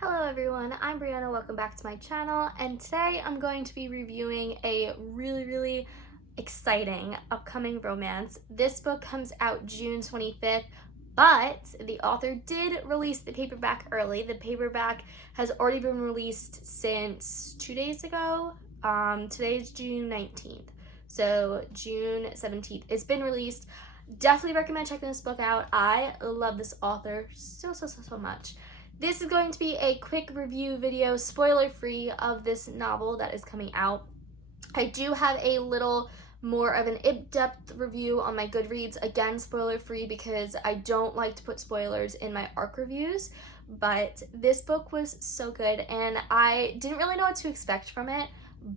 Hello everyone, I'm Brianna, welcome back to my channel, and today I'm going to be reviewing a really exciting upcoming romance. This book comes out June 25th, but the author did release the paperback early. The paperback has already been released since 2 days ago. Today's June 19th, so June 17th. It's been released. Definitely recommend checking this book out. I love this author so much. This is going to be a quick review video, spoiler-free, of this novel that is coming out. I do have a little more of an in-depth review on my Goodreads, again spoiler-free because I don't like to put spoilers in my ARC reviews, but this book was so good and I didn't really know what to expect from it.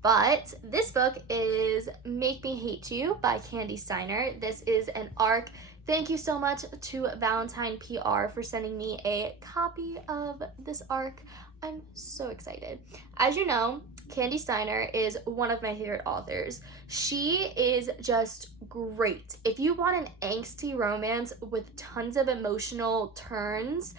But this book is Make Me Hate You by Kandi Steiner. This is an ARC. Thank you so much to Valentine Pr for sending me a copy of this ARC. I'm so excited. As you know, Kandi Steiner is one of my favorite authors. She is just great. If you want an angsty romance with tons of emotional turns,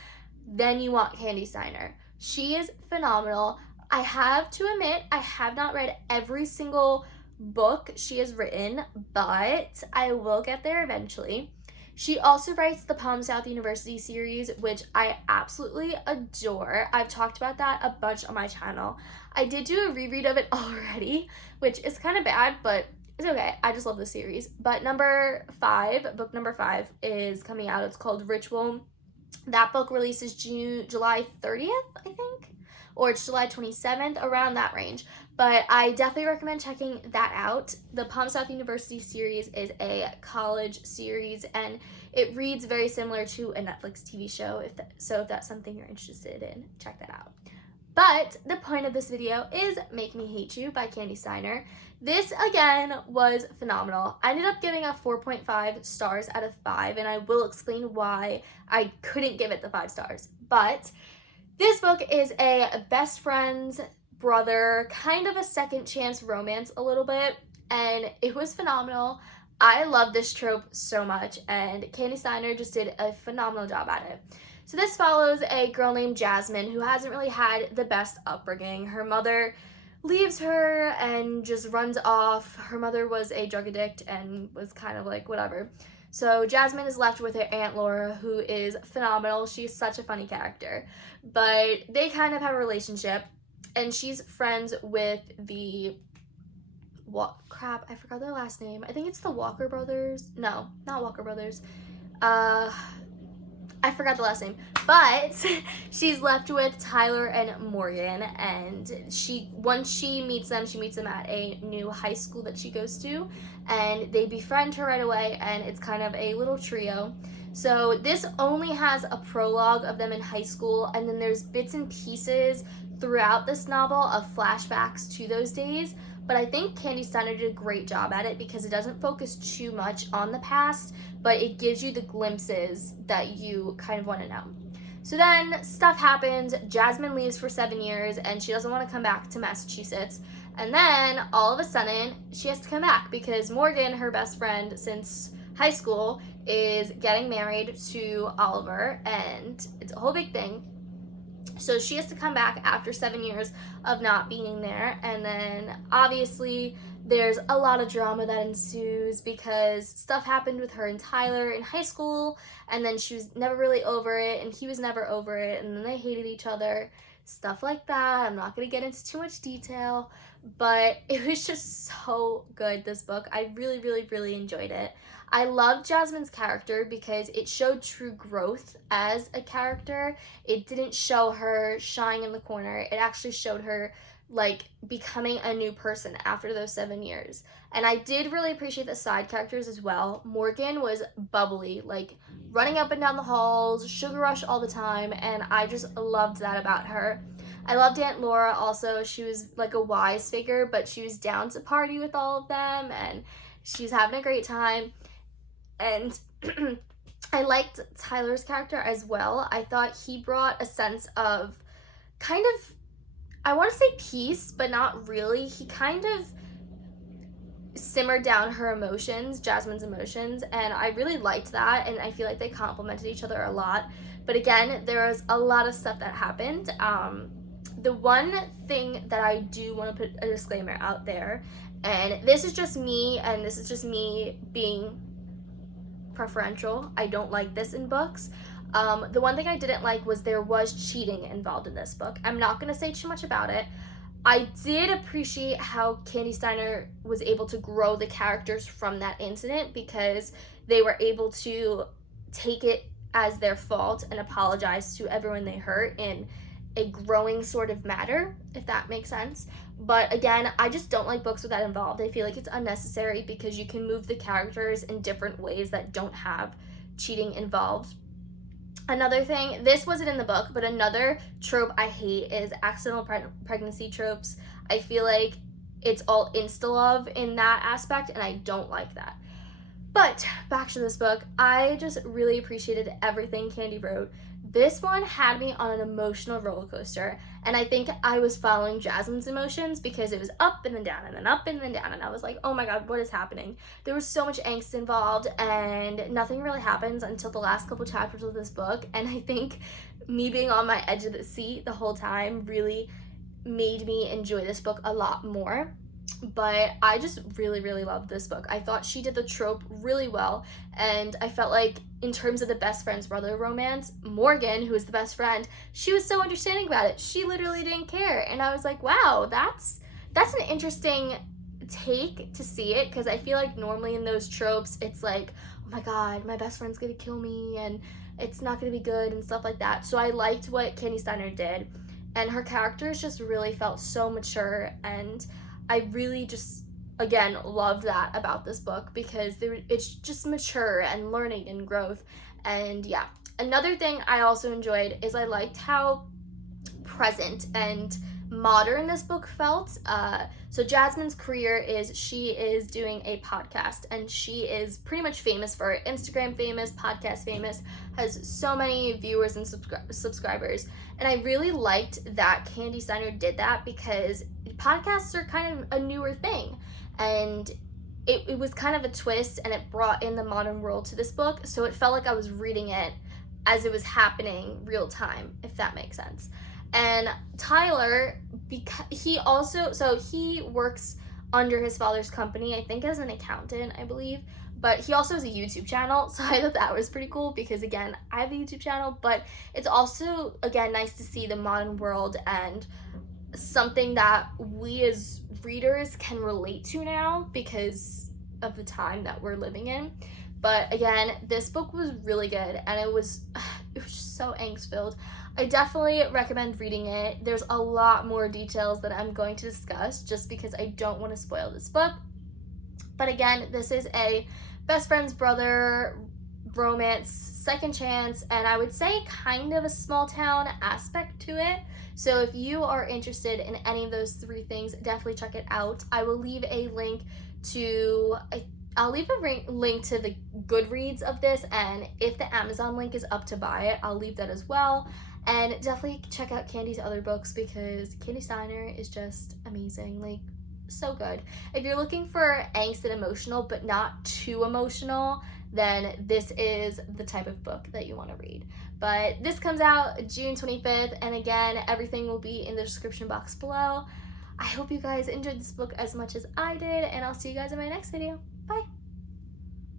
then you want Kandi Steiner. She is phenomenal. I have to admit, I have not read every single book she has written, but I will get there eventually. She also writes the Palm South University series, which I absolutely adore. I've talked about that a bunch on my channel. I did do a reread of it already, which is kind of bad, but it's okay. I just love the series. But book number 5 is coming out. It's called Ritual. That book releases July 30th, I think, or it's July 27th, around that range. But I definitely recommend checking that out. The Palm South University series is a college series, and it reads very similar to a Netflix TV show. If that's something you're interested in, check that out. But the point of this video is Make Me Hate You by Kandi Steiner. This, again, was phenomenal. I ended up giving a 4.5 stars out of 5, and I will explain why I couldn't give it the 5 stars. But this book is a best friend's brother, kind of a second chance romance a little bit, and it was phenomenal. I love this trope so much, and Kandi Steiner just did a phenomenal job at it. So this follows a girl named Jasmine who hasn't really had the best upbringing. Her mother leaves her and just runs off. Her mother was a drug addict and was kind of like whatever. So Jasmine is left with her Aunt Laura, who is phenomenal. She's such a funny character. But they kind of have a relationship, and she's friends with the I forgot their last name. I think it's the Walker brothers. No, not Walker brothers. I forgot the last name. But she's left with Tyler and Morgan, and once she meets them at a new high school that she goes to, and they befriend her right away, and it's kind of a little trio. So this only has a prologue of them in high school, and then there's bits and pieces throughout this novel of flashbacks to those days. But I think Kandi Steiner did a great job at it because it doesn't focus too much on the past, but it gives you the glimpses that you kind of want to know. So then stuff happens. Jasmine leaves for 7 years and she doesn't want to come back to Massachusetts. And then all of a sudden she has to come back because Morgan, her best friend since high school, is getting married to Oliver, and it's a whole big thing. So she has to come back after 7 years of not being there, and then obviously there's a lot of drama that ensues because stuff happened with her and Tyler in high school, and then she was never really over it, and he was never over it, and then they hated each other, stuff like that. I'm not going to get into too much detail, but it was just so good, this book. I really enjoyed it. I loved Jasmine's character because it showed true growth as a character. It didn't show her shying in the corner. It actually showed her like becoming a new person after those 7 years. And I did really appreciate the side characters as well. Morgan was bubbly, like running up and down the halls, sugar rush all the time, and I just loved that about her. I loved Aunt Laura also. She was like a wise figure, but she was down to party with all of them, and she's having a great time. And I liked Tyler's character as well. I thought he brought a sense of kind of, I want to say peace, but not really. He kind of simmered down her emotions, Jasmine's emotions, and I really liked that, and I feel like they complemented each other a lot But again, there was a lot of stuff that happened. The one thing that I do want to put a disclaimer out there, and this is just me, and this is just me being preferential. I don't like this in books. The one thing I didn't like was there was cheating involved in this book. I'm not going to say too much about it. I did appreciate how Kandi Steiner was able to grow the characters from that incident, because they were able to take it as their fault and apologize to everyone they hurt in a growing sort of matter, if that makes sense. But again, I just don't like books with that involved. I feel like it's unnecessary because you can move the characters in different ways that don't have cheating involved. Another thing, this wasn't in the book, but another trope I hate is accidental pregnancy tropes. I feel like it's all insta-love in that aspect, and I don't like that. But back to this book, I just really appreciated everything Kandi wrote. This one had me on an emotional roller coaster, and I think I was following Jasmine's emotions because it was up and then down and then up and then down, and I was like, oh my god, what is happening? There was so much angst involved, and nothing really happens until the last couple chapters of this book, and I think me being on my edge of the seat the whole time really made me enjoy this book a lot more. But I just really, really loved this book. I thought she did the trope really well, and I felt like in terms of the best friend's brother romance, Morgan, who is the best friend, she was so understanding about it. She literally didn't care, and I was like, wow, that's an interesting take to see it, because I feel like normally in those tropes, it's like, oh my god, my best friend's gonna kill me, and it's not gonna be good, and stuff like that. So I liked what Kandi Steiner did, and her characters just really felt so mature, and I really just, again, loved that about this book, because it's just mature and learning and growth. And yeah, another thing I also enjoyed is I liked how present and modern this book felt. So Jasmine's career is she is doing a podcast, and she is pretty much famous for it. Instagram famous, podcast famous, has so many viewers and subscribers. And I really liked that Kandi Steiner did that, because podcasts are kind of a newer thing, and it was kind of a twist, and it brought in the modern world to this book, so it felt like I was reading it as it was happening real time, if that makes sense. And Tyler, because he works under his father's company, I think as an accountant, I believe, but he also has a YouTube channel, so I thought that was pretty cool, because again, I have a YouTube channel, but it's also, again, nice to see the modern world and something that we as readers can relate to now because of the time that we're living in. But again, this book was really good, and it was just so angst-filled. I definitely recommend reading it. There's a lot more details that I'm going to discuss just because I don't want to spoil this book. But again, this is a best friend's brother romance, second chance, and I would say kind of a small town aspect to it. So if you are interested in any of those three things, definitely check it out. I will leave a link to link to the Goodreads of this, and if the Amazon link is up to buy it, I'll leave that as well. And definitely check out Kandi's other books, because Kandi Steiner is just amazing, like so good. If you're looking for angst and emotional but not too emotional, then this is the type of book that you want to read. But this comes out June 25th, and again, everything will be in the description box below. I hope you guys enjoyed this book as much as I did, and I'll see you guys in my next video.